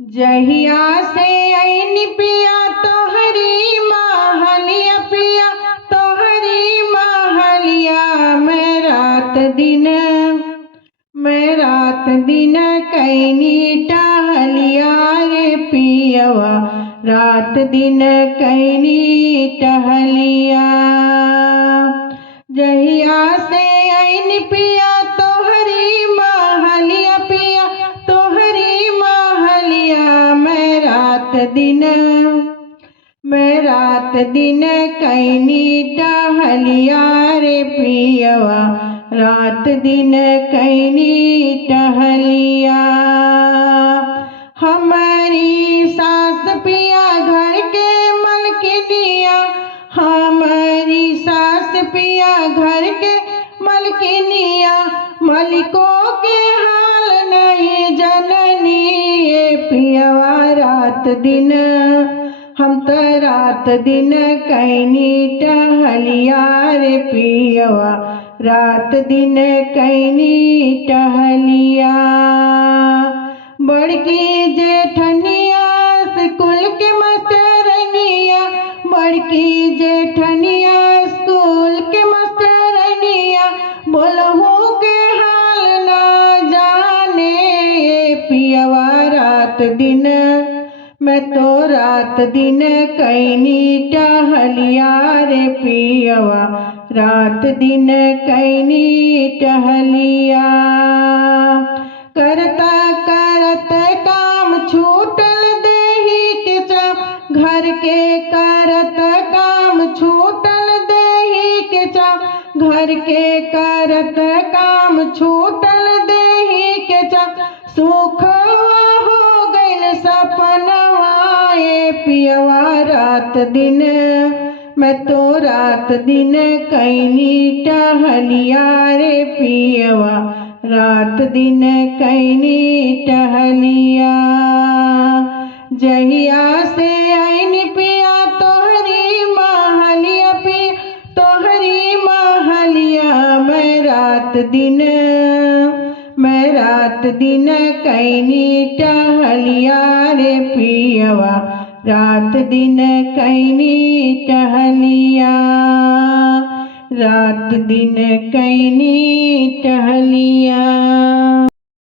जहिया से ऐन पिया तोहरी महलिया पिया तोहरी महलिया। मैं रात दिन कैनी टहलिया रे पियवा, रात दिन कैनी टहलिया। जहिया से ऐन पिया तोहरी महलिया पिया तोहरी महलिया। मैं रात दिन कैनी टहलिया रे पियवा, रात दिन कैनी टहलिया। हमारी सास पिया घर के मलकिनिया, हमारी सास पिया घर के मलकिनिया। मलिकों के हाल नहीं जननी ये पियवा, रात दिन हम तो रात दिन कैनी टहलिया रे पियवा, रात दिन कैनी टहलिया। बड़की जेठनिया स्कूल के मास्टरनिया, बड़की जेठनिया स्कूल के मास्टरनिया। बोलहू के हाल ना जाने ये पियवा, रात दिन मैं तो रात दिन कैनी टहलिया रे पियवा, रात दिन कैनी टहलिया। करता करत काम छूटल देही के चाव, घर के करत काम छूटल देही के चाव, घर के करत काम छूटल देही के चाव। सुखवा हो गइल सपनवा ये पियवा, रात दिन मैं तो रात दिन कैनी टहलिया रे पियवा, रात दिन कैनी टहलिया। जहिया से ऐन पिया तोहरी महलिया पिया तोहरी महलिया। मैं रात दिन कैनी टहलिया रे पियवा, रात दिन कैनी टहलिया, रात दिन कैनी टहलिया।